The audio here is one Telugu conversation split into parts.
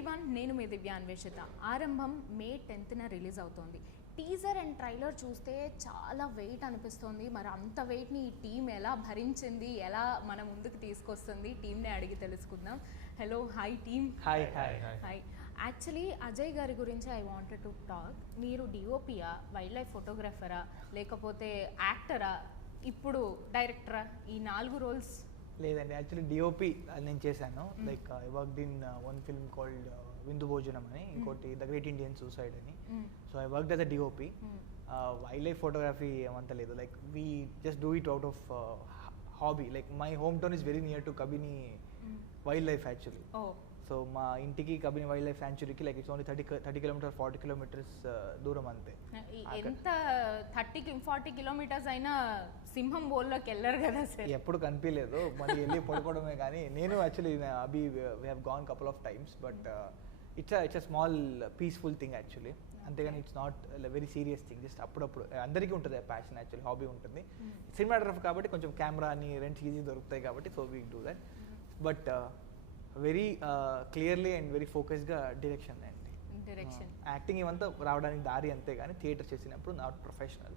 ఎవ్రీవన్, నేను మీ దివ్య అన్వేషిత. ఆరంభం మే 10న రిలీజ్ అవుతోంది. టీజర్ అండ్ ట్రైలర్ చూస్తే చాలా వెయిట్ అనిపిస్తుంది. మరి అంత వెయిట్ని ఈ టీం ఎలా భరించింది, ఎలా మన ముందుకు తీసుకొస్తుంది, టీంని అడిగి తెలుసుకుందాం. Hello, hi team. Hi. Actually Ajay గారి గురించి ఐ వాంటెడ్ టు టాక్. మీరు డిఓపియా, వైల్డ్ లైఫ్ ఫోటోగ్రాఫరా, లేకపోతే యాక్టరా, ఇప్పుడు డైరెక్టరా? ఈ 4 రోల్స్ లేదండి, యాక్చువల్లీ డిఓపి నేను చేశాను. Like I worked in one film called Vindu Bhojanam అని, ఇంకోటి ద గ్రేట్ ఇండియన్ సూసైడ్ అని. So I worked as a DOP. Wild life photography ఏమంతా లేదు, like we just do it out of hobby. Like my home town is very near to Kabini wild life actually. So మా ఇంటికి కబిని వైల్డ్ లైఫ్ శాంచురీకి like it's only 30 kilometres 40 kilometres దూరం అంతే. ఎంత 30-40 కిలోమీటర్స్ అయినా సింహం బోల్లోకి వెళ్ళరు కదా సార్? ఎప్పుడు కనిపించలేదు, మళ్ళీ వెళ్ళి పడుకోవడమే. కానీ నేను యాక్చువల్లీ అభి we have gone couple of times, but it's a small peaceful thing actually. అంతేగాని it's not very serious thing. Just అప్పుడప్పుడు అందరికీ ఉంటుంది ఆ ప్యాషన్, యాక్చువల్లీ హాబీ ఉంటుంది. సినిమాటోగ్రఫీ కాబట్టి కొంచెం కెమెరా అని రెంట్స్ ఈజీ దొరుకుతాయి కాబట్టి so we do that. But very clearly and very ఫోకస్డ్గా డైరెక్షన్ అండి. యాక్టింగ్ ఇవంతా రావడానికి దారి అంతే, కానీ థియేటర్ చేసినప్పుడు not professional,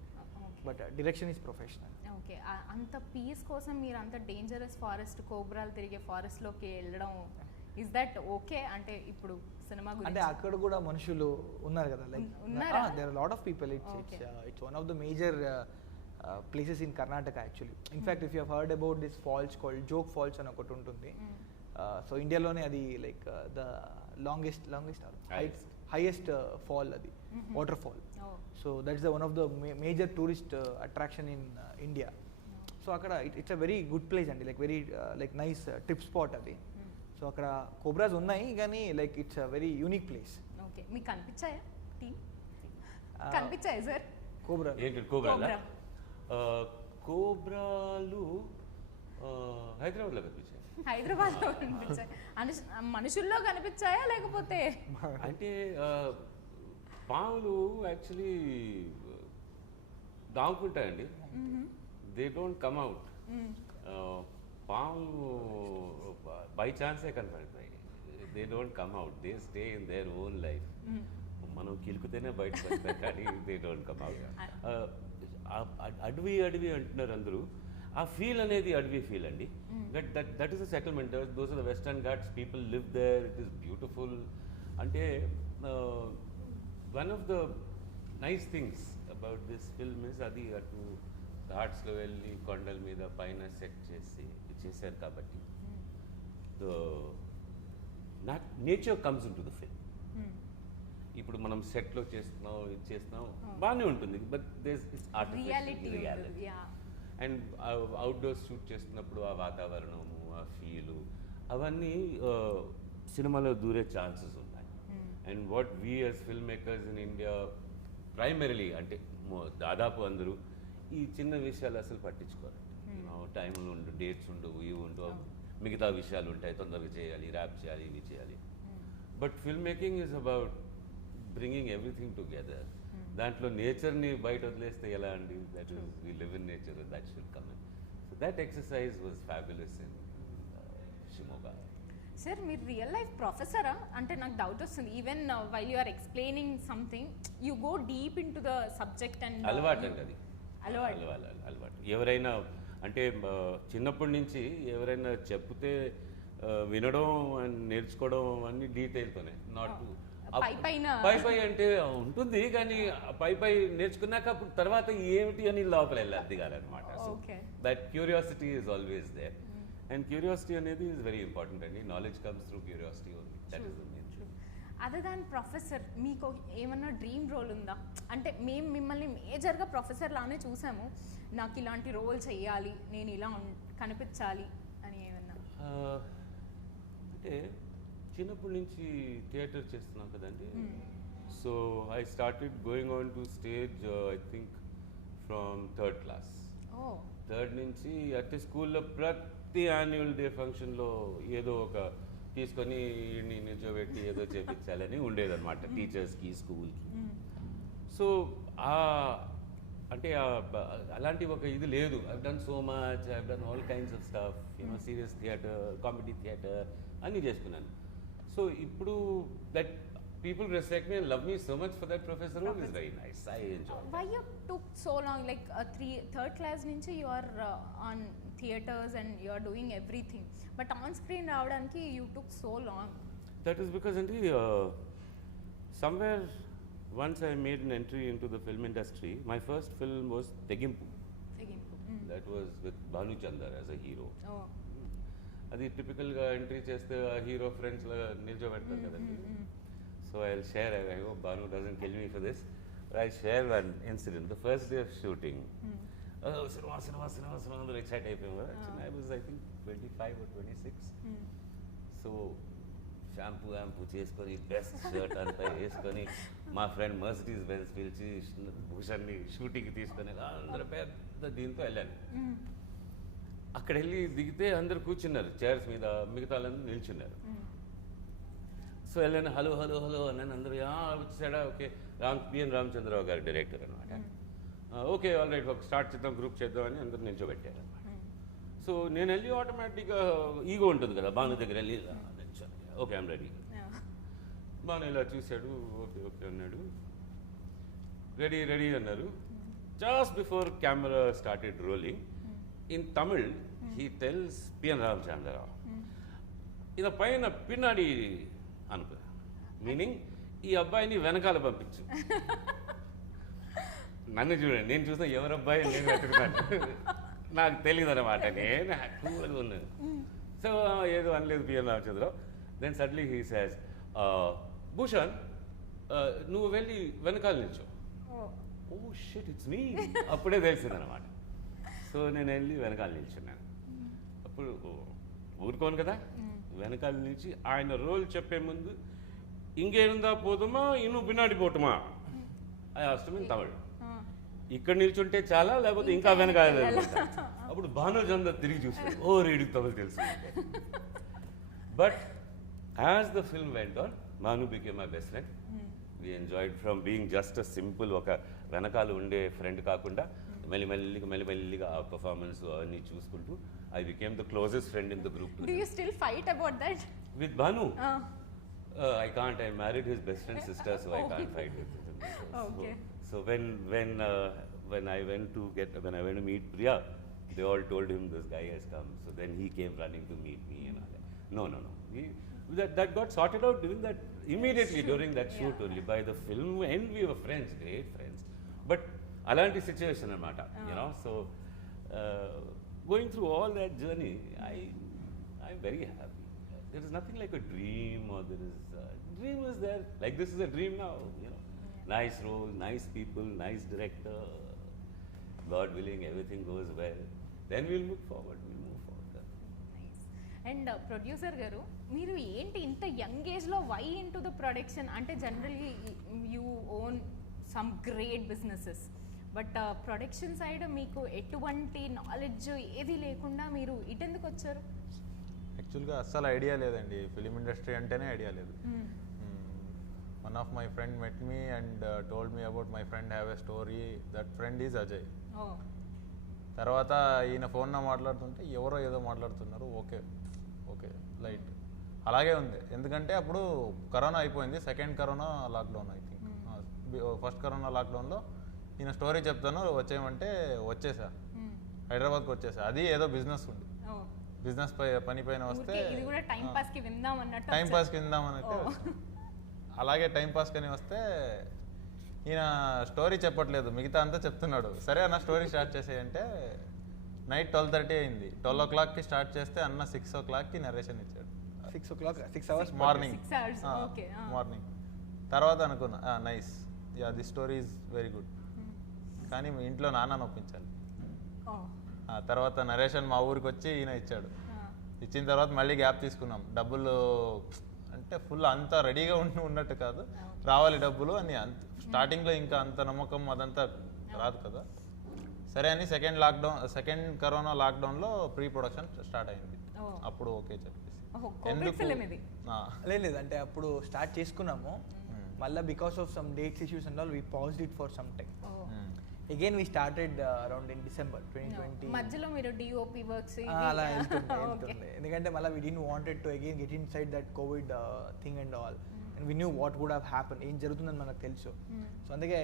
but direction is professional. Okay, అంత పీస్ కోసం మీరు అంత డేంజరస్ ఫారెస్ట్, కోబ్రాలు తిరిగే ఫారెస్ట్లోకి వెళ్ళడం, ఇస్ దట్ ఓకే? అంటే ఇప్పుడు సినిమా అంటే అక్కడ కూడా మనుషులు ఉన్నారు కదా, like there are lot of people. It's one of the major places in Karnataka actually. In fact if you heard about this falls called Jog falls అని ఒకటి ఉంటుంది. సో ఇండియాలోనే అది like the longest highest fall, అది water fall. So that's the one of the major tourist attraction in India. So అక్కడ it's a very good place అండి, like very like nice trip spot అది. సో అక్కడ కోబ్రాస్ ఉన్నాయి, కానీ like it's a very unique place. Okay, మీకు కనిపించాయా టీమ్? కనిపించాయా సార్ కోబ్రాలు? హైదరాబాద్లో కనిపించాయి. హైదరాబాద్లో కనిపించాయి? మనుషుల్లో కనిపించాయా లేకపోతే? అంటే పాములు యాక్చువల్లీ దాముకుంటాయండి, దే డోంట్ కమ్ అవుట్. పాములు బై ఛాన్సే కనపడతాయి, they don't come out, they stay in their own life. మనం కిలుకుతేనే బయట పడతాయి కానీ దే డోంట్ కమ్ అవుట్. అడవి అంటున్నారు అందరూ, ఆ ఫీల్ అనేది అడవి ఫీల్ అండి. That is a settlement. Those are the Western Ghats, people live there, it is beautiful. అంటే one of the nice things about this film is అది అటు ఘాట్స్లో వెళ్ళి కొండల మీద పైన సెట్ చేశారు కాబట్టి nature comes in to the film. ఇప్పుడు మనం సెట్లో చేస్తున్నాం, ఇది చేస్తున్నాం, బాగానే ఉంటుంది, but this is reality. And outdoors shoot చేస్తున్నప్పుడు ఆ వాతావరణము, ఆ ఫీలు, అవన్నీ సినిమాలో దూరే ఛాన్సెస్ ఉన్నాయి. And what we as film makers in India primarily, అంటే దాదాపు అందరూ ఈ చిన్న విషయాలు అసలు పట్టించుకోరు. టైంలు ఉండు, డేట్స్ ఉండవు, ఇవి ఉండవు, మిగతా విషయాలు ఉంటాయి, తొందరగా చేయాలి, ర్యాప్ చేయాలి, ఇవి చేయాలి. But film making is about bringing everything together. దాంట్లో నేచర్ని బయట వదిలేస్తే ఎలా అండి? That is we live in nature, that should come in. So that exercise was fabulous in Shimoga. Sir, మీరు రియల్ లైఫ్ ప్రొఫెసరా? అంటే నాకు డౌట్ వస్తుంది. Even while you are explaining something, you go deep into the subject. And అలవాటు అండి అది, అలవాటు. ఎవరైనా అంటే చిన్నప్పటి నుంచి ఎవరైనా చెప్తే వినడం అండ్ నేర్చుకోవడం అన్ని డీటెయిల్తోనే, నాట్ పై అంటే ఉంటుంది, కానీ పై నేర్చుకున్నాక అప్పుడు తర్వాత ఏమిటి అని లోపల వెళ్ళాలి, దిగాలన్నమాట. So that curiosity is always there, and curiosity అనేది ఈజ్ వెరీ ఇంపార్టెంట్ అండి. Knowledge comes through curiosity only. That is the main thing. Other than professor, మీకు ఏమన్నా డ్రీమ్ రోల్ ఉందా? అంటే మేము మిమ్మల్ని మేజర్గా ప్రొఫెసర్ లానే చూసాము, నాకు ఇలాంటి రోల్ చెయ్యాలి, నేను ఇలా కనిపించాలి అని ఏమన్నా? అంటే చిన్నప్పటి నుంచి థియేటర్ చేస్తున్నాం కదండి. So I started going on to stage I think from third class. Third నుంచి అంటే స్కూల్లో ప్రతి యాన్యువల్ డే ఫంక్షన్లో ఏదో ఒక తీసుకొని నిల్చోబెట్టి ఏదో చేపించాలని ఉండేదన్నమాట, టీచర్స్కి, స్కూల్కి. సో అంటే అలాంటి ఒక ఇది లేదు. I done so much, I done all kinds of stuff, serious theatre, comedy theatre అన్నీ చేసుకున్నాను. సో ఇప్పుడు that people respect me and love me so much for that professor role is very nice. I enjoy that. Why you took so long, like third class nunchi you are on theaters and you are doing everything, but on screen raavadaniki you took so long? That is because somewhere once I made an entry into the film industry. My first film was Tegimpu. That was with Bhanu Chandar as a hero. Oh. అది టిపికల్గా ఎంట్రీ చేస్తే ఆ హీరో ఫ్రెండ్స్ నిల్చోబెడతారు కదండి. So I'll share, I hope Bhanu doesn't kill me for this, but I'll share one incident. The first day of shooting, cinema, అందరూ ఎక్సైట్ అయిపోయాం కదా. I was I think 25 or 26. So shampoo చేసుకొని బెస్ట్ షర్ట్ అంతా వేసుకొని మా ఫ్రెండ్ మర్సిడీస్ బెంజ్ పిలిచి భూషణ్ని షూటింగ్కి తీసుకొని అందరూ పెద్ద దీంతో వెళ్ళాను. అక్కడ వెళ్ళి దిగితే అందరు కూర్చున్నారు చైర్స్ మీద, మిగతా వాళ్ళందరూ నిల్చున్నారు. సో వెళ్ళాను, హలో హలో హలో అన్నాను. అందరూ వచ్చాడా, ఓకే పిఎన్ రామచంద్రరావు గారు డైరెక్టర్ అనమాట. ఓకే ఆల్ రైట్ ఒక స్టార్ట్ చేద్దాం, గ్రూప్ చేద్దాం అని అందరూ నిల్చోబెట్టారు అనమాట. సో నేను వెళ్ళి ఆటోమేటిక్గా ఈగో ఉంటుంది కదా, భాను దగ్గర వెళ్ళి నిల్చొని ఓకే ఐమ్ రెడీ. భాను ఇలా చూశాడు, ఓకే ఓకే అన్నాడు. రెడీ రెడీ అన్నారు. Just before camera started rolling, in Tamil he tells PN Ramachandrarao ఇది పైన పిన్నాడి అనుకో, మీనింగ్ ఈ అబ్బాయిని వెనకాల పంపించు. నన్ను చూడండి, నేను చూసిన ఎవరు అబ్బాయి నేను వెతుకుతాను, నాకు తెలియదు అనమాట, నేను కూల్గా ఉన్నాను. సో ఏదో అనలేదు PN Ramachandrarao. Then suddenly he says, Bhushan నువ్వు వెళ్ళి వెనకాల నిల్చో. ఓ షిట్ ఇట్స్ మీ, అప్పుడే తెలిసింది అనమాట. సో నేను వెళ్ళి వెనకాల నిల్చున్నాను. అప్పుడు ఊరుకోను కదా, వెనకాల నుంచి ఆయన రోల్ చెప్పే ముందు ఇంకేందా పోతుమా ఇన్ను పిన్నాడి పోటుమా అష్టమి తమిళ్, ఇక్కడ నిల్చుంటే చాలా లేకపోతే ఇంకా వెనకాల. అప్పుడు భానుచందర్ తిరిగి చూసాడు, ఓ రీడికి తమిళ్ తెలుసు. But as the film went on, Bhanu became my best friend. We enjoyed from being just a simple ఒక వెనకాల ఉండే ఫ్రెండ్ కాకుండా మెల్లిమెల్లిగా ఆ పర్ఫార్మెన్స్ అవన్నీ చూసుకుంటూ I became the closest friend in the group. Do you still fight about that? With Bhanu? I can't. I married his best friend's sister, so I can't fight with him. Okay. So when I went to meet Priya, they all told him this guy has come. So then he came running to meet me and all that. No. That got sorted out immediately during that shoot only. By the film end, we were friends, great friends. But alanti situation anamata, you know. So going through all that journey, I'm very happy. There is nothing like a dream, or dream is there. Like this is a dream now, you know. Nice role, nice people, nice director. God willing, everything goes well. Then we'll move forward. Nice. And producer garu, మీరు ఏంటి ఇంత యంగ్ ఏజ్లో వై ఇంటూ ద ప్రొడక్షన్? అంటే generally you own some great businesses, but production side మీకు ఎటువంటి నాలెడ్జ్ ఏది లేకుండా మీరు ఇటెందుకు వచ్చారు? యాక్చువల్గా అస్సలు ఐడియా లేదండి, ఫిలిం ఇండస్ట్రీ అంటేనే ఐడియా లేదు. One of my friend met me and told me about my friend have a story. That friend is Ajay. తర్వాత ఈయన ఫోన్లో మాట్లాడుతుంటే ఎవరో ఏదో మాట్లాడుతున్నారు, ఓకే ఓకే లైట్ అలాగే ఉంది. ఎందుకంటే అప్పుడు కరోనా అయిపోయింది, second corona lockdown I think. First corona లాక్డౌన్లో ఈయన స్టోరీ చెప్తాను వచ్చేయమంటే వచ్చేసా, హైదరాబాద్కి వచ్చేసా. అది ఏదో బిజినెస్ ఉంది, బిజినెస్ పని పైన వస్తే టైం పాస్కి విందాం అన్నట్టు అలాగే టైం పాస్ కని వస్తే ఈయన స్టోరీ చెప్పట్లేదు, మిగతా అంతా చెప్తున్నాడు. సరే అన్న స్టోరీ స్టార్ట్ చేసేయంటే నైట్ 12:30 అయింది. 12 o'clockకి స్టార్ట్ చేస్తే అన్న 6 o'clockకి నరేషన్ ఇచ్చాడు. 6 hours మార్నింగ్. తర్వాత అనుకున్నా nice, yeah the story is very good. కానీ ఇంట్లో నాన్న నొప్పించాలి. తర్వాత నరేషన్ మా ఊరికి వచ్చి ఈయన ఇచ్చాడు. ఇచ్చిన తర్వాత మళ్ళీ గ్యాప్ తీసుకున్నాం. డబ్బులు అంటే ఫుల్ అంతా రెడీగా ఉన్నట్టు కాదు, రావాలి డబ్బులు అని. స్టార్టింగ్లో ఇంకా అంత నమ్మకం అదంతా రాదు కదా. సరే అని సెకండ్ కరోనా లాక్డౌన్లో ప్రీ ప్రొడక్షన్ స్టార్ట్ అయింది. అప్పుడు ఓకే చెప్పేసి లేదు అంటే అప్పుడు స్టార్ట్ చేసుకున్నాము, మళ్ళీ because of some dates issues and all we paused it for some time. Again we started around in December 2020. మధ్యలో మీరు డిఓపి వర్క్స్ అలా వెళ్తుండే ఎందుకంటే మళ్ళీ we did wanted to again get inside that covid thing and all and we knew what would have happen, ఏం జరుగుతుందని మనకు తెలుసు. సో అందుకే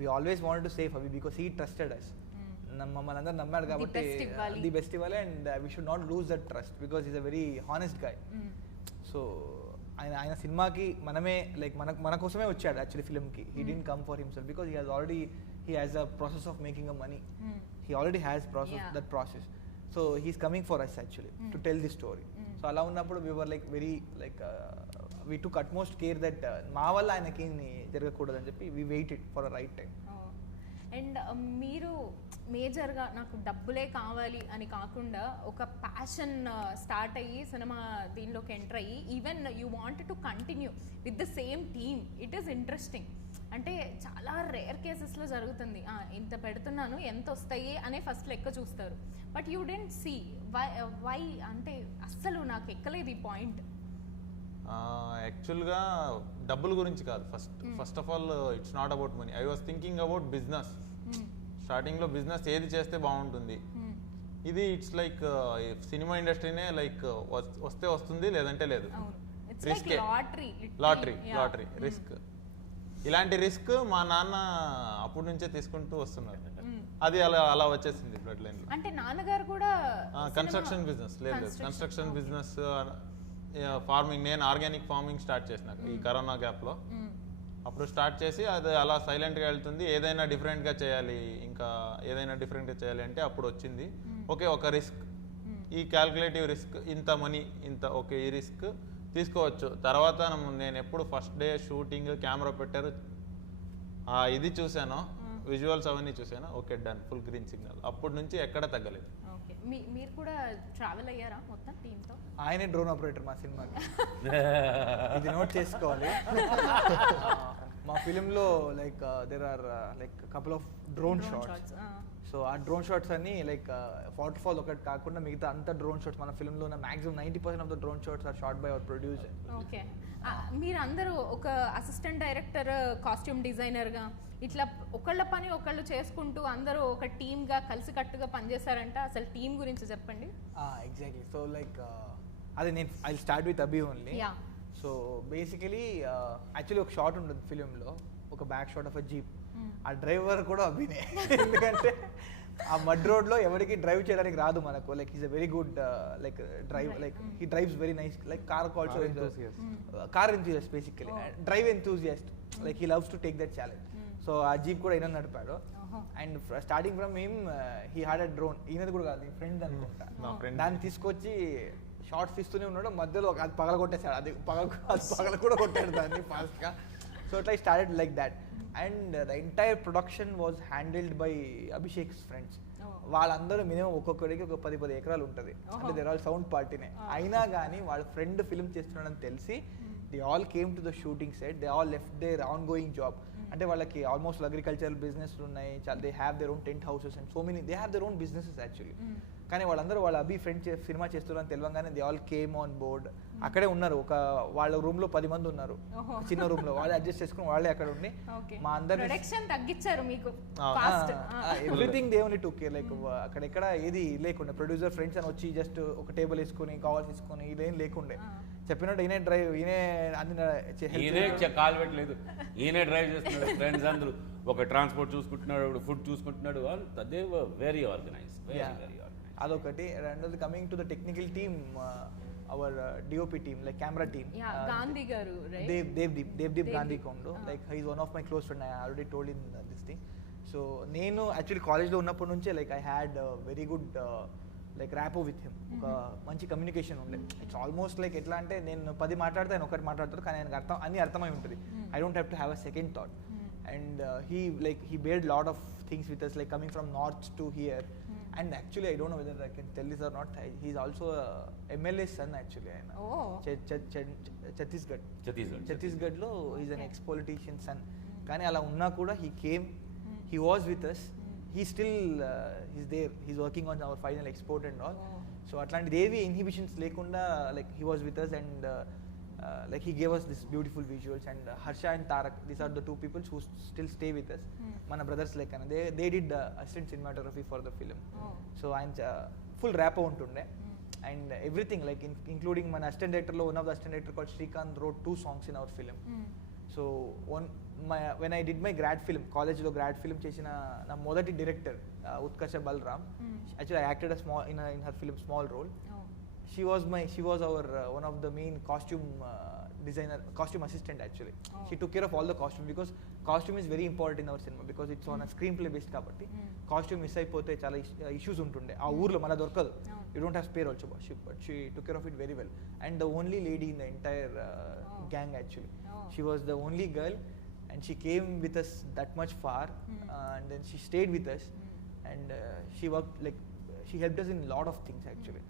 we always want to safe అవి బికాస్ హీ ట్రస్టెడ్ అస్. మమ్మల్ని అందరూ నమ్మాడు కాబట్టి ది బెస్ట్ ఇవ్వాలి and we should not lose that trust because is a very honest guy. So ఆయన సినిమాకి మనమే లైక్ మన కోసమే వచ్చాడు యాక్చువల్లీ ఫిల్మ్కి. He didn't come for himself because he has a process of making a money. He already has that process. So he's coming for us actually to tell this story. So ala unnappudu we were like very like we took utmost care that మా వల్ల ఆయనకి జరగకూడదు అని చెప్పి we waited for a right time. And మీరు మేజర్గా నాకు డబ్బులే కావాలి అని కాకుండా ఒక ప్యాషన్ స్టార్ట్ అయ్యి సినిమా దీనిలోకి ఎంటర్ అయ్యి even you want to continue with the same team. It is interesting. అంటే చాలా రేర్ కేసెస్లో జరుగుతుంది, ఇంత పెడుతున్నాను ఎంత వస్తాయి అనే ఫస్ట్ లెక్క చూస్తారు. But you don't see why అంటే అస్సలు నాకు ఎక్కలేదు ఈ పాయింట్. యాక్చువల్గా డబ్బుల గురించి కాదు. First of all it's not about money. I was thinking about business. Starting లో బిజినెస్ ఏది చేస్తే బాగుంటుంది. ఇది ఇట్స్ లైక్ సినిమా ఇండస్ట్రీనే లైక్ వస్తే వస్తుంది లేదంటే లేదు. Risk, lottery risk. ఇలాంటి రిస్క్ మా నాన్న అప్పటి నుంచే తీసుకుంటూ వస్తున్నారు. అది అలా వచ్చేసింది బ్లడ్ లైన్ లో. అంటే నాన్నగారు కూడా కన్స్ట్రక్షన్ బిజినెస్ లేదు, కన్స్ట్రక్షన్ బిజినెస్, ఫార్మింగ్. నేను ఆర్గానిక్ ఫార్మింగ్ స్టార్ట్ చేసిన ఈ కరోనా గ్యాప్ లో. అప్పుడు స్టార్ట్ చేసి అది అలా సైలెంట్గా వెళ్తుంది. ఏదైనా డిఫరెంట్గా చేయాలి, ఇంకా ఏదైనా డిఫరెంట్గా చేయాలి అంటే అప్పుడు వచ్చింది ఓకే ఒక రిస్క్, ఈ క్యాల్కులేటివ్ రిస్క్, ఇంత మనీ, ఇంత ఓకే ఈ రిస్క్ తీసుకోవచ్చు. తర్వాత నేను ఎప్పుడు ఫస్ట్ డే షూటింగ్ కెమెరా పెట్టారు ఇది చూశాను, విజువల్స్ అవన్నీ చూశాను, okay done, full green signal. అప్పటి నుంచి ఎక్కడ తగ్గలేదు. మీరు కూడా ట్రావెల్ అయ్యారా మొత్తం టీంతో? ఆయనే డ్రోన్ ఆపరేటర్ మా సినిమాకి. ఇది నోట్ చేసుకోవాలి. మా ఫిలింలో like there are like couple of drone shots. So ఆ డ్రోన్ షాట్స్ అన్ని లైక్ వాటర్ ఫాల్ ఒకటి కాకుండా మిగతా అంత డ్రోన్ షాట్స్ మన ఫిల్మ్లో ఉన్న maximum 90% of the drone shots are shot by our producer. Okay, మీరు అందరూ ఒక అసిస్టెంట్ డైరెక్టర్, కాస్ట్యూమ్ డిజైనర్గా ఇట్లా ఒకళ్ళ పని ఒకళ్ళు చేసుకుంటూ అందరూ ఒక టీమ్గా కలిసికట్టుగా పనిచేశారంట. అసలు టీం గురించి చెప్పండి. ఎగ్జాక్ట్లీ. సో లైక్ అదే నేను I start with Abhi only. So basically actually ఒక షాట్ ఉంటుంది ఫిలింలో, ఒక back shot of a jeep. ఆ డ్రైవర్ కూడా అభినే. ఎందుకంటే ఆ మడ్ రోడ్లో ఎవరికి డ్రైవ్ చేయడానికి రాదు మనకు. Like is a very good like drive, like he drives very nice, like car also car enthusiast basically, drive enthusiast, like he loves to take that challenge. So ఆ జీప్ కూడా ఈయన నడిపాడు. And starting from him he had a drone. ఈయనది కూడా కాదు, ఫ్రెండ్ అనుకుంటా. దాన్ని తీసుకొచ్చి షార్ట్స్ తీస్తూనే ఉన్నాడు. మధ్యలో అది పగల కొట్టేశాడు, అది పగల కూడా కొట్టాడు దాన్ని ఫాస్ట్గా. సో ఇట్లా started like that. And the entire production was handled by Abhishek's friends. వాళ్ళందరూ మినిమం ఒక్కొక్కడికి ఒక 10 ఎకరాలు ఉంటుంది. అంటే దేర్ ఆల్ సౌండ్ పార్టీనే. అయినా కానీ వాళ్ళ ఫ్రెండ్ ఫిల్మ్ చేస్తున్నాడని తెలిసి they all came to the shooting set. They all left their ongoing job. అంటే వాళ్ళకి ఆల్మోస్ట్ అగ్రికల్చరల్ బిజినెస్లు ఉన్నాయి, they have their own tent houses and so many, they have their own businesses actually. కానీ వాళ్ళందరూ వాళ్ళ అభి ఫ్రెండ్ సినిమా చేస్తున్నారని తెలియగానే they all came on board. అక్కడే ఉన్నారు. ఒక వాళ్ళ రూమ్ లో 10 మంది ఉన్నారు, చిన్న రూమ్ లో. వాళ్ళే అడ్జస్ట్ చేసుకుని వాళ్ళే అక్కడ ఉండి మా అందరినీ తగ్గించారు మీకు. Everything they only took care. Like అక్కడెక్కడ ఏది లేకుండా ప్రొడ్యూసర్ ఫ్రెండ్స్ అని వచ్చి జస్ట్ ఒక టేబుల్ వేసుకొని కావాల్సి తీసుకొని ఇదేం లేకుండే. చెప్పినట్టు ఈయనే డ్రైవ్, ఈయనే అన్ని కాల్ పెట్టలేదు, ఈయనే డ్రైవ్ చేస్తున్నాడు. ఫ్రెండ్స్ అందరూ ఒక ట్రాన్స్పోర్ట్ చూసుకుంటున్నాడు, ఫుడ్ చూసుకుంటున్నాడు. They were very organised, very organised. అదొకటి. రెండోది coming to the technical team, our DOP team, like camera team. Gandhi garu, right? Devdeep Gandhi Kondo. Like he is one of my close friend. I already told in this thing. So నేను యాక్చువల్లీ కాలేజ్లో ఉన్నప్పటి నుంచే like I had very good like rapport with him. ఒక మంచి కమ్యూనికేషన్ ఉండే. ఇట్స్ ఆల్మోస్ట్ లైక్ ఎట్లా అంటే నేను 10 మాట్లాడితే ఆయన ఒకటి మాట్లాడతాడు, కానీ ఆయనకు అన్ని అర్థమై ఉంటుంది. I don't have to have a second thought. And he bared lot of things with us, like coming from north to here. And actually I don't know whether I can tell this or not, he's also a MLA's son actually. Chhattisgarh lo he's an ex-politician son. Kani ala unna kuda he came, he was with us, he still he's there, he's working on our final export and all. So atlanti devi inhibitions lekunda like he was with us. And like he gave us this beautiful visuals, and Harsha and Tarak, these are the two people who still stay with us. Mana brothers like they did assistant cinematography for the film. So and full rap untunde, and everything like including mana assistant director lo one of the assistant director called Srikanth wrote 2 songs in our film. So when I did my grad film, college lo grad film chesina na modati director Utkasha Balram, actually I acted in her film small role. She was our one of the main costume designer, costume assistant actually. She took care of all the costume, because costume is very important in our cinema, because it's on a screenplay based kabatti costume miss అయిపోతే చాలా issues ఉంటుండే ఆ ఊర్లో మళ్ళీ దొరకదు. You don't have spare also, but she took care of it very well, and the only lady in the entire gang actually. She was the only girl, and she came with us that much far, and then she stayed with us, and she worked like she helped us in a lot of things actually.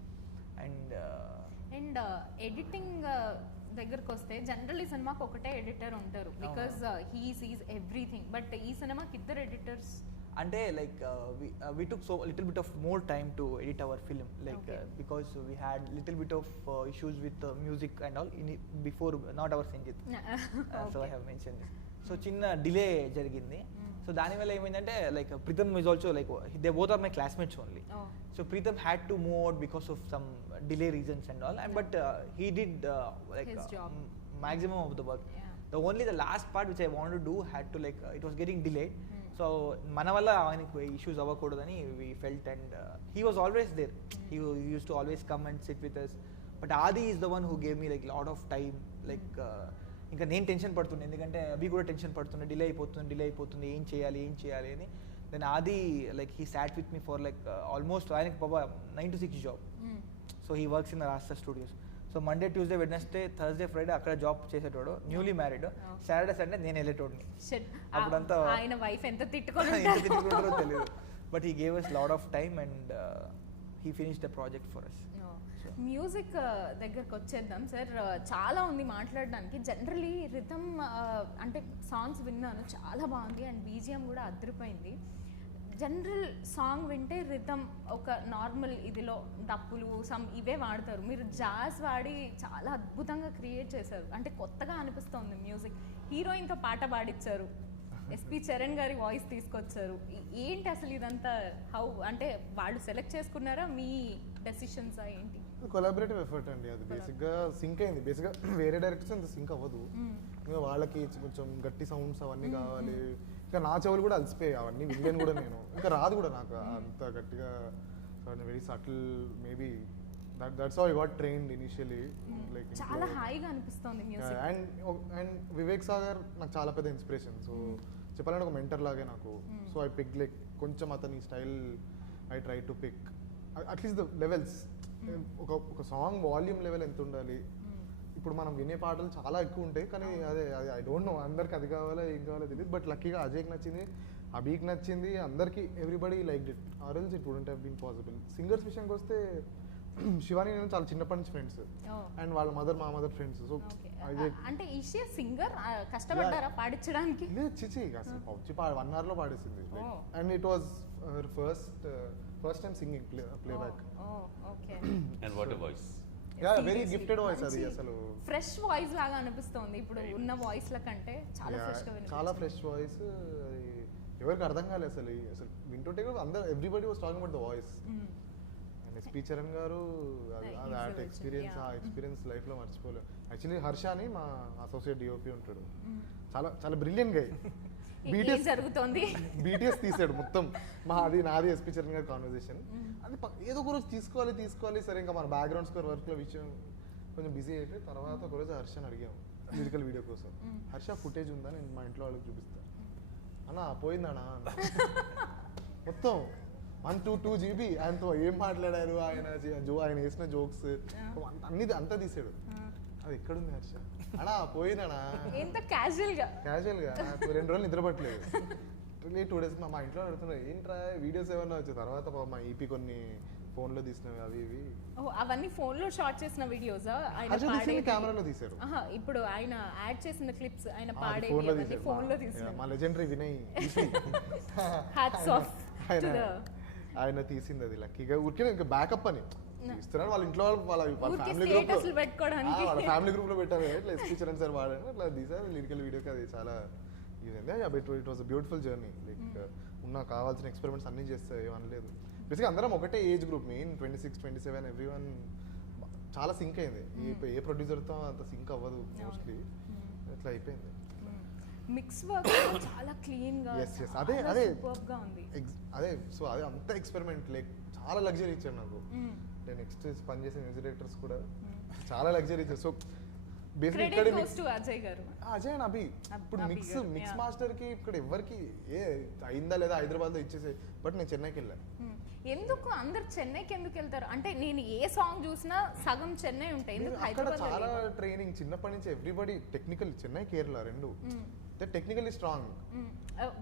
And editing దగ్గరకు వస్తే జనరల్లీ సినిమాకి ఒకటే ఎడిటర్ ఉంటారు, because he sees everything. But ఈ సినిమాకి 2 ఎడిటర్స్ అంటే like we took so little bit of more time to edit our film, like because we had little bit of issues with music and all before, not our Sanjit. So I have mentioned this. So చిన్న డిలే జరిగింది. సో దానివల్ల ఏమైందంటే like Pritham is also like they both are my classmates only. So Pritham had to move out because of some delay reasons and all, and but he did like his job. Maximum of the work. The last part which I wanted to do had to like it was getting delayed. So మన వల్ల ఆయనకు issues అవ్వకూడదని we felt, and he was always there. He used to always come and sit with us. But Adi is the one who gave me like lot of time, like ఇంకా నేను టెన్షన్ పడుతుండే, ఎందుకంటే అభి కూడా టెన్షన్ పడుతుండే, డిలే అయిపోతుంది ఏం చేయాలి అని. Then Adi, like he sat with me for like almost ఆయనకి బాబా 9 to 6 job. So he works in the Rasta Studios. So Monday, Tuesday, Wednesday, Thursday, Friday అక్కడ జాబ్ చేసేటోడు, న్యూలీ మ్యారీడ్. సాటర్డే సండే నేను వెళ్ళేటోడిని. అప్పుడంతా ఆయన వైఫ్ ఎంత తిట్టుకుంటారో తెలియదు. But he gave us lot of time, and he finished the project for us. Music దగ్గరకు వచ్చేద్దాం సార్. చాలా ఉంది మాట్లాడడానికి. జనరలీ రిథమ్ అంటే సాంగ్స్ విన్నాను, చాలా బాగుంది, అండ్ బీజిఎం కూడా అదిరిపోయింది. జనరల్ సాంగ్ వింటే రిథమ్ ఒక నార్మల్ ఇదిలో డప్పులు ఇవే వాడతారు, మీరు జాజ్ వాడి చాలా అద్భుతంగా క్రియేట్ చేశారు. అంటే కొత్తగా అనిపిస్తోంది మ్యూజిక్. హీరోయిన్తో పాట పాడిచ్చారు, ఎస్పి చరణ్ గారి వాయిస్ తీసుకొచ్చారు. ఏంటి అసలు ఇదంతా హౌ, అంటే వాళ్ళు సెలెక్ట్ చేసుకున్నారా, మీ డెసిషన్స్ ఏంటి? కొలాబరేటివ్ ఎఫర్ట్ అండి. అది బేసిక్గా సింక్ అయింది. బేసిక్గా వేరే డైరెక్టర్స్ అంత సింక్ అవ్వదు. ఇంకా వాళ్ళకి కొంచెం గట్టి సౌండ్స్ అవన్నీ కావాలి. ఇంకా నా చెవులు కూడా అలసిపోయాయి అవన్నీ విన్నాను కూడా నేను. ఇంకా రాదు కూడా నాకు అంత గట్టిగా. Very subtle maybe that's how I got trained initially. Like చాలా హాయిగా అనిపిస్తుంది మ్యూజిక్. అండ్ వివేక్ సాగర్ నాకు చాలా పెద్ద ఇన్స్పిరేషన్. సో చెప్పాలంటే ఒక మెంటర్ లాగే నాకు. సో ఐ పిక్ లైక్ కొంచెం అతని style I try to pick at least the levels. ఒక సాంగ్ వాల్యూమ్ లెవెల్ ఎంత ఉండాలి. ఇప్పుడు మనం వినే పాటలు చాలా ఎక్కువ ఉంటాయి, కానీ అదే ఐ డోంట్ నో అందరికి అది కావాలో ఏం కావాలో తెలియదు. బట్ లక్కీగా అజయ్కి నచ్చింది, అభికి నచ్చింది, అందరికీ everybody like it. Or else it wouldn't have been possible. Singers విషయానికి వస్తే శివాని నేను చాలా చిన్నప్పటి నుంచి ఫ్రెండ్స్, అండ్ వాళ్ళ మా మదర్ ఫ్రెండ్స్. సో అంటే ఈషియా సింగర్ కష్టపడ్డారా పాడించడానికి? లేదు చిచి, అసలు వచ్చి 1 hour లో పాడేసింది. And it was her first time singing playback. And what a voice. Yeah, very gifted voice. అది అసలు ఫ్రెష్ వాయిస్ లాగా అనిపిస్తుంది ఇప్పుడు ఉన్న వాయిస్ ల కంటే. చాలా ఫ్రెష్ గా వినిపిస్తుంది, చాలా ఫ్రెష్ వాయిస్. ఎవరికి అర్థం కాలేదు అసలు వింటుంటే అందరూ everybody was talking about the voice. And SP Charan గారు ఆ ఎక్స్పీరియన్స్ లైఫ్ లో మర్చిపోలేదు. యాక్చువల్లీ హర్ష అని మా అసోసియేట్ డిఓపి ఉంటాడు, చాలా బ్రిలియంట్ గా బీటీఎస్ తీసాడు మొత్తం. నాది ఎస్పి చరణ్ గారి కాన్వర్సేషన్. అది ఏదో ఒక రోజు తీసుకోవాలి. సరే ఇంకా మన బ్యాక్గ్రౌండ్ స్కోర్ వర్క్ లో విషయం కొంచెం బిజీ అయిపోయి తర్వాత ఒక రోజు హర్షని అడిగాము మ్యూజికల్ వీడియో కోసం. హర్ష ఫుటేజ్ ఉందా, నేను మా ఇంట్లో వాళ్ళకి చూపిస్తాను అన్నా. పోయిందన్నా మొత్తం 1-2 GB ఆయనతో ఏం మాట్లాడారు, ఆయన వేసిన జోక్స్ అన్ని అంతా తీసాడు. అది ఎక్కడుంది హర్ష అన్నా, పోయిందనా. ఎంత క్యాజువల్ గా నాకు 2 రోజులు నిద్ర పట్టలేదు. 2 days మా ఇంట్లో అడుగుతున్నారు ఏంట్రా వీడియోస్ ఏమన్నా వచ్చాయి. తర్వాత మా ఈపీ కొన్ని ఫోన్ లో తీసినవి అవి ఇవి. అవన్నీ ఫోన్ లో షార్ట్ చేసిన వీడియోస్ కెమెరాలో తీశారు. ఇప్పుడు ఆయన యాడ్ చేసిన క్లిప్స్ ఆయన పాడేవి ఫోన్ లో తీశారు. మా లెజెండరీ వినయ్ హ్యాట్స్ ఆఫ్ ఆయన తీసింది. అది లక్కీగా ఊరికే ఇంకా బ్యాకప్ అని ఇస్తున్నారు వాళ్ళ ఇంట్లో వాళ్ళ ఊరికే ఫ్యామిలీ స్టేటస్లు గ్రూప్ పెట్టుకోవడానికి. వాళ్ళ ఫ్యామిలీ గ్రూప్ లో పెట్టారు ఇట్లా ఎస్పీ చరణ్ సార్ వాడారు అట్లా తీసారు లిరికల్ వీడియోకి అది చాలా ఇదండి. It was a beautiful journey. Like ఉన్న కావాల్సిన ఎక్స్పెరిమెంట్స్ అన్ని చేస్తే ఏమనలేదు. బేసిక్గా అందరం ఒకటే ఏజ్ గ్రూప్, మెయిన్ 26, 27 ఎవ్రీవన్ చాలా సింక్ అయింది. ఏ ప్రొడ్యూసర్తో అంత సింక్ అవ్వదు మోస్ట్లీ, ఇట్లా అయిపోయింది. మిక్స్ వర్క్ చాలా క్లీన్ గా Yes, yes. అదే సూపర్బ్ గా ఉంది. అదే సో అదే అంత ఎక్స్పెరిమెంట్ లైక్ చాలా లగ్జరీ ఇచ్చారు నాకు. నేను నెక్స్ట్ పనిచేసే మ్యూజిక్ డైరెక్టర్స్ కూడా చాలా లగ్జరీ ఇచ్చారు. సో బేసిక్గా ఇక్కడ క్రెడిట్ గోస్ టు అజయ్ గారు. అజయ్ అండ్ అభి ఇప్పుడు అభి మిక్స్ గారు, మిక్స్ yeah. మాస్టర్ కి ఇక్కడ ఎవరికి అయిందా లేదా హైదరాబాద్ లో ఇచ్చేసే, బట్ నేను చెన్నైకి వెళ్ళాను. ఎందుకు అందరు చెన్నైకి ఎందుకు వెళ్తారు అంటే నేను ఏ సాంగ్ చూసినా సగం చెన్నై ఉంటాయి, ఎందుకు అక్కడ హైదరాబాద్ చాలా ట్రైనింగ్ చిన్నప్పటి నుంచి ఎవ్రీబడి టెక్నికల్, చెన్నై కేరళ రెండు technically strong.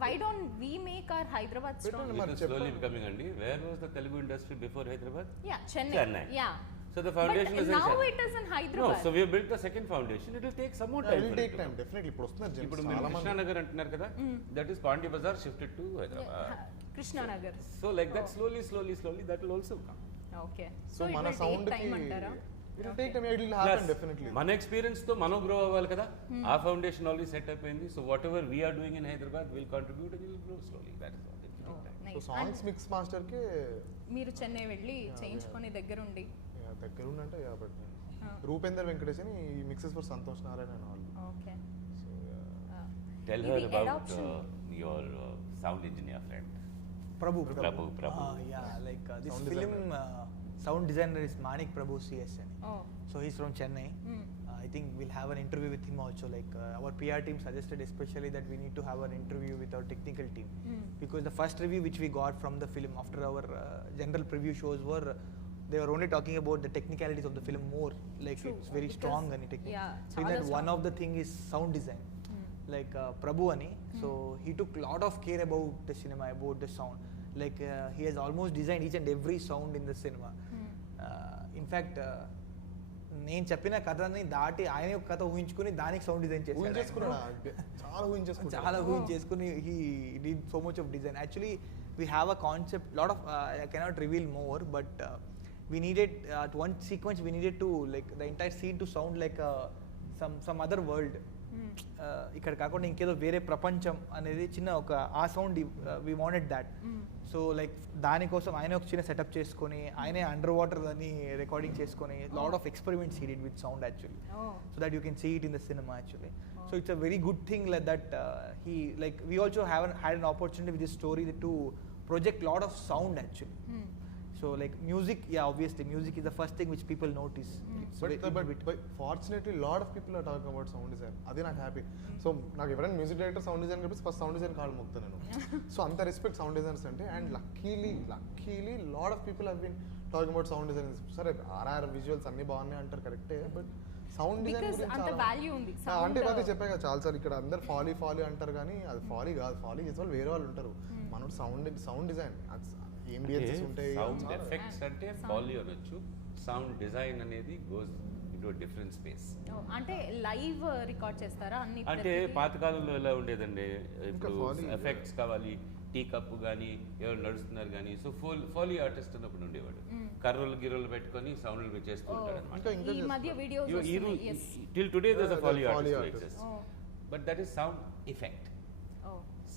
Why don't we make our Hyderabad strong? మరి slowly becoming అండి. Where was the Telugu industry before Hyderabad? Yeah Chennai. Chennai. Yeah So the foundation But is in now Chennai. it is in No, Hyderabad. so we have built the second foundation. It will take some more time. Will for take it to time come. Definitely. ఇప్పుడు వస్తున్నారు ఇప్పుడు జనం మీరు చాలా మంది. కృష్ణానగర్ అంటున్నారు కదా, that is Pondy Bazaar shifted to Hyderabad. Krishnanagar. So like that slowly that will also come. Okay. So మన సౌండ్ కి టైం అంటారా? It will take time. It will happen definitely. మన ఎక్స్పీరియన్స్ తో మనం గ్రో అవ్వాలి కదా. ఆ ఫౌండేషన్ ఆల్రెడీ సెట్ అయిపోయింది. So whatever we're doing in Hyderabad will contribute and will grow slowly. That is all. It will take time. So songs mix master కి మీరు చెన్నై వెళ్ళి చేయించుకొని దగ్గరుండి. దగ్గర ఉందంటే బట్ రూపేందర్ వెంకటేష్ అని ఈ మిక్సెస్ ఫర్ సంతోష్ నారాయణ అని వాళ్ళు. Okay. So Tell her about your sound engineer friend. Prabhu. Yeah, like this Sound film designer. sound designer is Manik Prabhu CS. O. So he's from Chennai. I think we'll have an interview with him also. Like our PR team suggested especially that we need to have an interview with our technical team, because the first review which we got from the film after our general preview shows were they were only talking about the technicalities of the film more. Like True, it's very because- strong and technical. yeah, So in chala that one strong. of the thing is sound design. Like Prabhu ani, so he took lot of care about the cinema, about the sound. Like he has almost designed each and every sound in the cinema. In fact, నేను చెప్పిన కథని దాటి ఆయన యొక్క కథ ఊహించుకుని దానికి సౌండ్ డిజైన్ చేశాడు. ఊహించేసుకున్నాడు, చాలా ఊహించేసుకున్నాడు. చాలా ఊహించేసుకుని he did so much of design. Actually, we have a concept, lot of I cannot reveal more, but we needed at one sequence we needed to like the entire scene to sound like some other world. ఇక్కడ కాకుండా ఇంకేదో వేరే ప్రపంచం అనేది చిన్న ఒక ఆ sound we wanted that. So like దానికోసం ఆయన ఒక చిన్న సెటప్ చేసుకొని ఆయనే అండర్ వాటర్ అని రికార్డింగ్ చేసుకొని lot of experiments he did with sound actually, so that you can see it in the cinema actually. So it's a very good thing like that he like we also had an opportunity with this story to project lot of sound actually. So like music, yeah, obviously music is the first thing which people notice. But fortunately lot of people are talking about sound design. అదే నాకు హ్యాపీ. సో నాకు ఎవరైనా మ్యూజిక్ డైరెక్టర్ సౌండ్ డిజైన్ కనిపిస్తే ఫస్ట్ సౌండ్ డిజైన్ కాళ్ళు మొక్కుతాను నేను. సో అంత రెస్పెక్ట్ సౌండ్ డిజైనర్స్ అంటే. And luckily lot of people have been talking about sound design. సరే ఆర్ఆర్ విజువల్స్ అన్ని బాగున్నాయి అంటారు కరెక్టే, బట్ సౌండ్ డిజైన్ Because గురించి అంత చాలా value ఉంది. అంటే Sound- అదే చెప్పాను కదా చాలా సార్, ఇక్కడ అందరు ఫాలీ అంటారు కానీ అది ఫాలీ కాదు. ఫాలీ చేసే వాళ్ళు వేరే వాళ్ళు ఉంటారు. మనోడు సౌండ్ డిజైన్ ఏం బిఎస్ఎస్ ఉంటాయి. సౌండ్ ఎఫెక్ట్స్ అంటే ఫాలీ అనొచ్చు. సౌండ్ డిజైన్ అనేది గోస్ ఇంటూ డిఫరెంట్ స్పేస్. అంటే లైవ్ రికార్డ్ చేస్తారా అన్ని? అంటే పాతకాలంలో ఎలా ఉండేదండి, ఇప్పుడు Foley, ఎఫెక్ట్స్ కావాలి, టీ కప్ కానీ ఎవరు నడుస్తున్నారు కానీ, సో ఫోలీ ఆర్టిస్ట్ అన్నప్పుడు ఉండేవాడు. కర్రలు గిర్రలు పెట్టుకొని సౌండ్లు చేస్తూ ఉంటాడు ఇంకా అనమాట. ఈ మధ్య videos till today there is a foley Foley artist artist. But that is sound effect.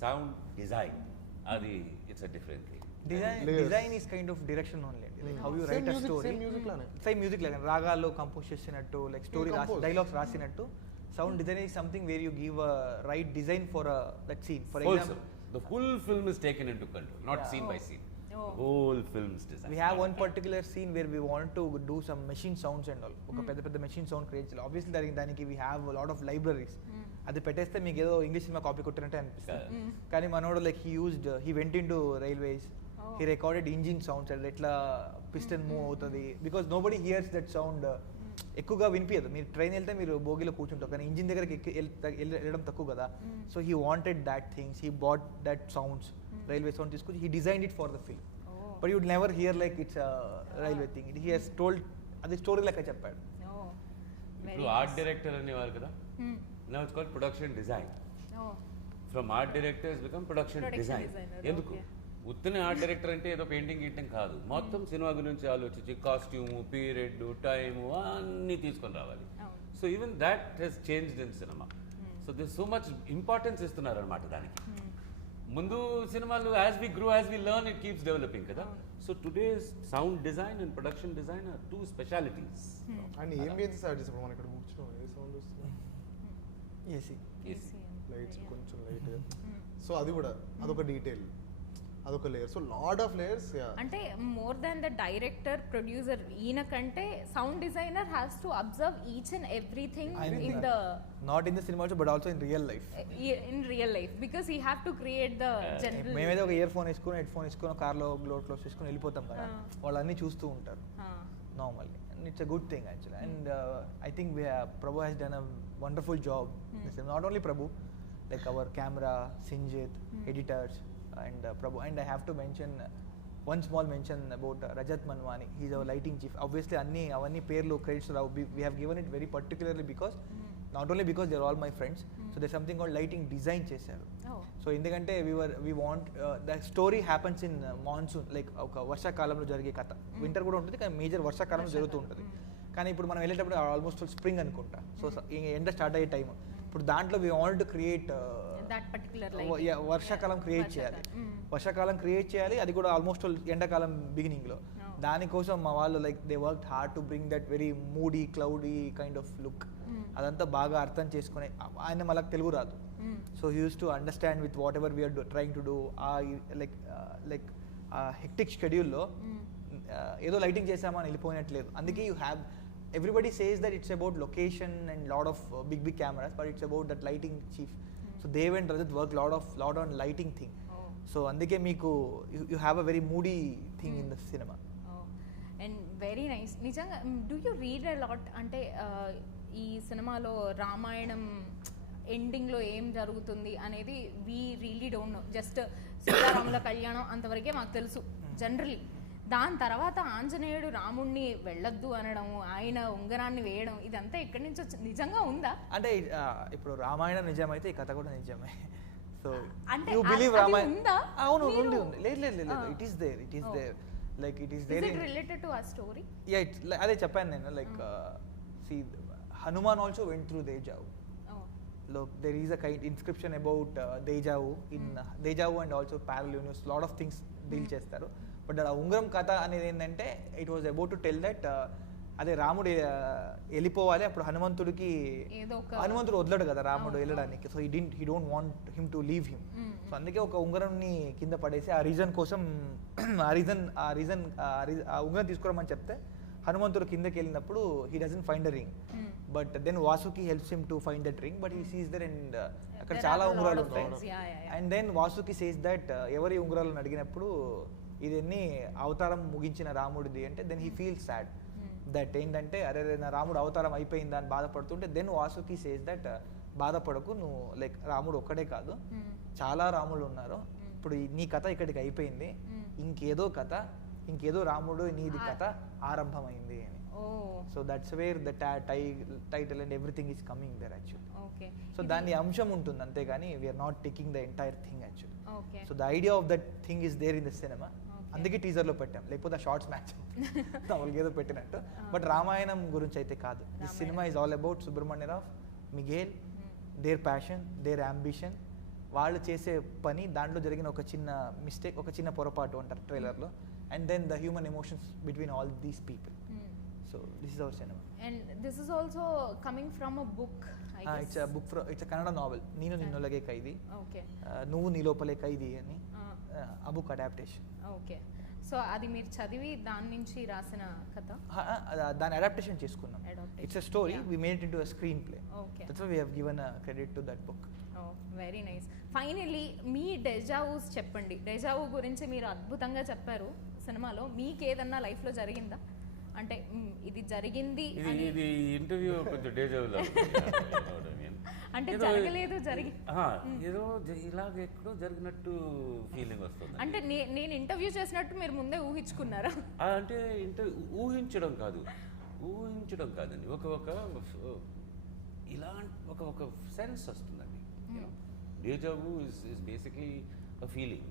Sound design అది it's a different thing. Layers. Design is kind of direction only, like how you Same write a music, story. same music లానే. Same music లాగా రాగాల్లో కంపోజ్ చేసినట్టు, లైక్ స్టోరీ compose. డైలాగ్స్ రాసినట్టు. Sound design is something where you give a right design for that scene. For Wholesome. example, The full film is taken into control, not Yeah. scene by scene. Oh. Whole film's design. we have one particular scene where we want to do some machine sounds and all. ఒక పెద్ద మెషిన్ సౌండ్ క్రియేట్ చేయాలి. ఆబ్వియస్లీ దానికి we have a lot of libraries. అది పెట్టేస్తే మీకు ఏదో ఇంగ్లీష్ సినిమా కాపీ కొట్టినట్టే అనిపిస్తుంది. కానీ మనోడు like he went into railways. He recorded engine sounds and ఎట్లా piston మూవ్ అవుతుంది, because nobody hears that sound. ఎక్కువగా వినిపించదు. మీరు ట్రైన్ వెళ్తే మీరు బోగిలో కూర్చుంటారు, కానీ ఇంజిన్ దగ్గరికి వెళ్ళడం తక్కువ కదా. So he wanted that things, he bought that sounds, railway sound తీసుకొచ్చి he designed it for the film. But you'd never hear like it's railway thing. He's హెస్ టోల్డ్ అది స్టోరీ లెక్క చెప్పాడు. ఇప్పుడు ఆర్ట్ డైరెక్టర్ అనేవారు కదా, now it's called production design. From art director has become production design. ఎందుకు? ఉత్తనే ఆర్ట్ డైరెక్టర్ అంటే ఏదో పెయింటింగ్ గీయటం కాదు, మొత్తం సినిమా గురించి ఆలోచించి కాస్ట్యూము, పీరియడ్, టైము అన్నీ తీసుకొని రావాలి. So even that he's changed in cinema. So this so much importance ఇస్తున్నారు అనమాట దానికి. ముందు సినిమాలు as we grow, as we learn, it keeps developing కదా. So today's sound design and production design are two specialities. And ఏం స్టార్ట్ చేసాం మనం ఇక్కడ కూర్చున్నాం, ఏ సౌండ్ వస్తుంది? ఏసీ లైట్స్ కొంచెం లైట్. సో అది కూడా అదొక డీటెయిల్, అదొక layer. So lot of layers. అంటే more than the director producer, ఈయన కంటే sound designer has to observe each and everything in the not in the cinema but also in real life. In real life because he have to create the general. మేమైతే ఒక ఇయర్ ఫోన్ వేసుకుని, హెడ్ ఫోన్ వేసుకుని కార్లో గ్లోట్ క్లోజ్ చేసుకుని వెళ్ళిపోతాం కదా, వాళ్ళు అన్నీ చూస్తూ ఉంటారు normally. And it's a good thing actually. And I think Prabhu has done a wonderful job. Not only Prabhu, like our camera, Sinjit, editors, and Prabhu. And I have to mention one small mention about Rajat Manwani. He's our lighting chief. Obviously, avanni perlu credits we have given it very particularly because not only because they're all my friends. So there's something called lighting design చేశారు. సో ఎందుకంటే we want the story happens in monsoon, like ఒక వర్షాకాలంలో జరిగే కథ. వింటర్ కూడా ఉంటుంది కానీ మేజర్ వర్షాకాలంలో జరుగుతూ ఉంటుంది. కానీ ఇప్పుడు మనం వెళ్ళేటప్పుడు ఆల్మోస్ట్ స్ప్రింగ్ అనుకుంటా. సో ఎండ స్టార్ట్ అయ్యే టైం. ఇప్పుడు దాంట్లో we want to create that particular వర్షాకాలం క్రియేట్ చేయాలి. వర్షాకాలం క్రియేట్ చేయాలి, అది కూడా ఆల్మోస్ట్ ఎండాకాలం బిగినింగ్లో. దానికోసం మా వాళ్ళు like they work hard to bring that very moody cloudy kind of look. అదంతా బాగా అర్థం చేసుకునే, ఆయన మళ్ళీ తెలుగు రాదు. So he used to understand with whatever we are trying to do. Like ఆ హెక్టిక్ షెడ్యూల్లో ఏదో లైటింగ్ చేసామని వెళ్ళిపోయినట్లేదు. అందుకే you have everybody says that it's about location and lot of big cameras, but it's about that lighting chief. So Dev and Rajat work lot on lighting thing. So అందుకే మీకు you have a very moody thing in the cinema. And very nice. నిజంగా do you read a lot? అంటే ఈ సినిమాలో రామాయణం ఎండింగ్లో ఏం జరుగుతుంది అనేది we really don't know. Just సీతారాముల కళ్యాణం అంతవరకే మాకు తెలుసు జనరలీ. దాని తర్వాత ఆంజనేయుడు రాముణ్ణి వెళ్ళొద్దు అనడం, ఆయన ఉంగరాన్ని వేయడం, ఇదంతా ఎక్కడి నుంచి వచ్చి నిజంగా ఉందా? అంటే ఇప్పుడు రామాయణం నిజమైతే ఈ కథ కూడా నిజమే. సో అంటే యు బిలీవ్ రామాయణం ఉందా? అవును ఉంది. లేదు it is there like it is there. Is it related to a story? Yeah అదే చెప్పాను నేను. Like see Hanuman also went through Dejavu. Look, there is a kind inscription about Dejavu in Dejavu and also parallel universe. Lot of things deal చేస్తారు. బట్ ఆ ఉంగరం కథ అనేది ఏంటంటే it was about to tell that అదే రాముడు వెళ్ళిపోవాలి, అప్పుడు హనుమంతుడు వదలడు కదా రాముడు వెళ్ళడానికి. So he don't want him to leave him. So అందుకే ఒక ఉంగరంని కింద పడేసి ఆ రీజన్ కోసం ఆ ఉంగరం తీసుకురమని చెప్తే హనుమంతుడు కిందకి వెళ్ళినప్పుడు he doesn't find a ring. But then Vasuki helps him to find that ring, but he sees that. And అక్కడ చాలా ఉంగరాలు ఉంటాయి. And then Vasuki says that ఎవరి ఉంగరాలను అడిగినప్పుడు ఇదన్నీ అవతారం ముగించిన రాముడిది అంటే then he feel sad that ఏంటంటే అరే నా రాముడు అవతారం అయిపోయిందా అని బాధపడుతుంటే దెన్ వాసుకి సేస్ దట్ బాధపడకు, నువ్వు లైక్ రాముడు ఒక్కడే కాదు చాలా రాముడు ఉన్నారు, ఇప్పుడు నీ కథ ఇక్కడికి అయిపోయింది, ఇంకేదో రాముడు నీది కథ ఆరంభమైంది అని. So that's where the title and everything is coming there actually. So దాని అంశం ఉంటుంది అంతేగాని we are not taking the entire thing actually. So the idea of that thing is there in the cinema. అందుకే టీజర్లో పెట్టాం, లేకపోతే షార్ట్స్ మ్యాచ్ వాళ్ళకి ఏదో పెట్టినట్టు. బట్ రామాయణం గురించి అయితే కాదు. This cinema is all about Subrahmanyarao, Miguel, their passion, their ambition, వాళ్ళు చేసే పని, దాంట్లో జరిగిన ఒక చిన్న మిస్టేక్, ఒక చిన్న పొరపాటు అంటారు ట్రైలర్లో, and then the human emotions between all these people. So this is our cinema. And this is also coming from a book, I guess. It's a book it's a Kannada novel. Neenu Ninnolage Kaidi. Okay. Nuvu Nilopale Kaidi ani. A book adaptation. Okay. So adi meer chadivi dan nunchi rasina katha? Dan adaptation cheskunnam. It's a story, we made it into a screenplay. Okay. That's why we have given a credit to that book. Oh, very nice. Finally మీ డెజావూస్ చెప్పండి. డెజావూ గురించి మీరు అద్భుతంగా చెప్పారు సినిమాలో. మీకు ఏదన్నా లైఫ్లో జరిగిందా? అంటే ఇది జరిగింది ఇది ఇంటర్వ్యూ కొంచెం డేజావులా అంటే జరగలేదు ఏదో ఇలాగ ఎక్కడో జరిగినట్టు ఫీలింగ్ వస్తుంది. అంటే నేను ఇంటర్వ్యూ చేసినట్టు మీరు ముందే ఊహించుకున్నారా? అంటే ఊహించడం కాదండి, ఇలాంటి ఒక సెన్స్ వస్తుందండి. Deja vu is basically a feeling.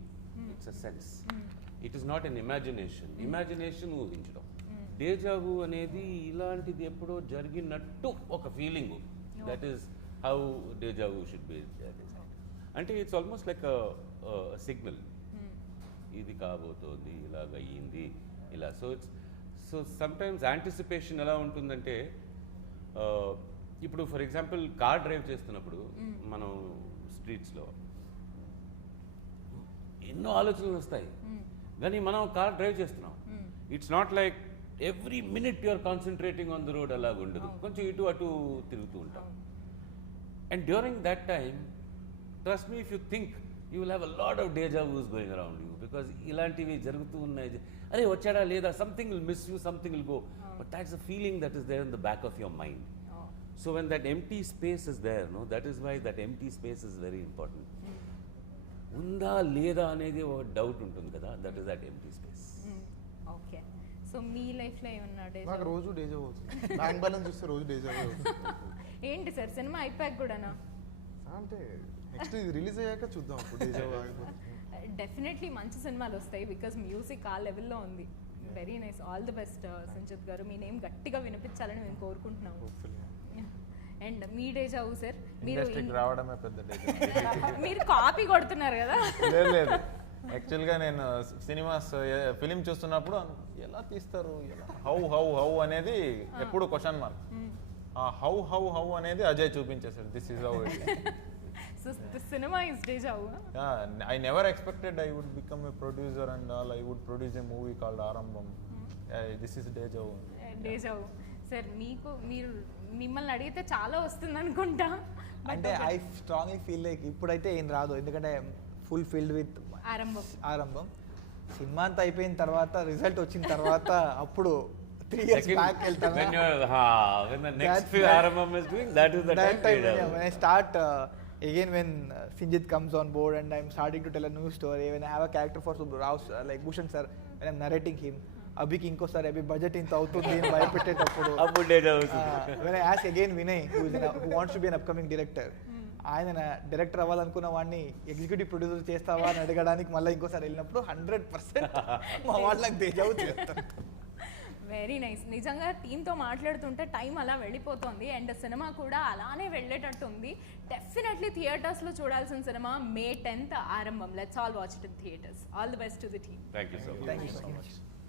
It's a sense. It is not an imagination ఊహించడం. డేజావు అనేది ఇలాంటిది ఎప్పుడో జరిగినట్టు ఒక feeling. That is how deja vu should be. అంటే ఇట్స్ ఆల్మోస్ట్ లైక్ సిగ్నల్, ఇది కాబోతోంది, ఇలాగయ్యింది, ఇలా. సో సమ్టైమ్స్ యాంటిసిపేషన్ ఎలా ఉంటుందంటే, ఇప్పుడు ఫర్ ఎగ్జాంపుల్ కార్ డ్రైవ్ చేస్తున్నప్పుడు మనం స్ట్రీట్స్లో ఎన్నో ఆలోచనలు వస్తాయి, కానీ మనం కార్ డ్రైవ్ చేస్తున్నాం. It's not like every minute you're concentrating on the road, అలాగ ఉండదు. కొంచెం ఇటు అటు తిరుగుతూ ఉంటాం. And during that time, trust me, if you think, you will have a lot of deja vus going around you, because ఇలాంటివి జరుగుతూ ఉన్నాయి. అరే వచ్చాడా లేదా, something will miss you, something will go, but that's a feeling that is there in the back of your mind. So when that empty space is there, no, that is why that empty space is very important. Unda leda anedi oka doubt untundi kada, that is that empty space. Okay. So మీ లైఫ్లో ఏమన్నా నాకు డేజా? రోజు డేజా అవుతుంది. బ్యాంక్ బ్యాలెన్స్ చూస్తే రోజు డేజా అవుతుంది. ఏంటి సార్, సినిమా అయిపోయాక కూడానా? అంటే నెక్స్ట్ ఇది రిలీజ్ అయ్యాక చూద్దాం అప్పుడు డేజా ఆగిపోతుంది. డెఫినెట్లీ మంచి సినిమాలు వస్తాయి, బికాజ్ మ్యూజిక్ ఆ లెవెల్లో ఉంది. Very nice, all the best Sanchit గారు. మీ నేమ్ గట్టిగా వినిపించాలని మేము కోరుకుంటున్నాము. Hopefully. And me deja vu sir, మీరు ఇండస్ట్రీకి రావడమే పెద్ద డేజా. మీరు కాపీ కొడుతున్నారు కదా. లేదు, యాక్చువల్గా నేను సినిమాస్ ఫిలిం చూస్తున్నప్పుడు ఎలా తీస్తారు, ఎలా హౌ అనేది ఎప్పుడు క్వశ్చన్ మార్క్. ఆ హౌ అనేది అజయ్ చూపించేసాడు. This is how it. So this cinema is deja vu. I never expected I would become a producer and all. I would produce a movie called Arambam. This is deja vu. Deja vu. Sir మీరు మిమ్మల్ని అడిగితే చాలా వస్తుంది అనుకుంటా. అంటే ఐ స్ట్రాంగ్లీ ఫీల్ లైక్ ఇప్పుడైతే ఏం రాదు, ఎందుకంటే ఫుల్ ఫీల్డ్ విత్ ఆరంభం. సినిమా అంతా అయిపోయిన తర్వాత, రిజల్ట్ వచ్చిన తర్వాత, అప్పుడు 3 years back వెళ్తాను. When the next film Arambam is doing, that is the time. When I start again, when Sinjit comes on board and I'm starting to tell a new story, when I have a character for Rao, like Bhushan sir, when I'm narrating him, అభికి ఇంకోసారి అభి బడ్జెట్ ఇంత అవుతుంది అని భయపెట్టేటప్పుడు, అప్పుడు డేజా అవుతుంది. when I ask again Vinay, who wants to be an upcoming director, ఆయన డైరెక్టర్ అవ్వాలనుకున్న వాడిని ఎగ్జిక్యూటివ్ ప్రొడ్యూసర్ చేస్తావా అని అడగడానికి మళ్ళీ ఇంకోసారి వెళ్ళినప్పుడు 100% మా వాళ్ళకి డేజా చేస్తారు. Very nice. నిజంగా టీంతో మాట్లాడుతుంటే టైం అలా వెళ్ళిపోతుంది, అండ్ సినిమా కూడా అలానే వెళ్ళేటట్టు ఉంది. డెఫినెట్లీ థియేటర్స్లో చూడాల్సిన సినిమా May 10th ఆరంభం. Let's all watch it in theatres. All the best to the team. Thank you so much. Thank you so much.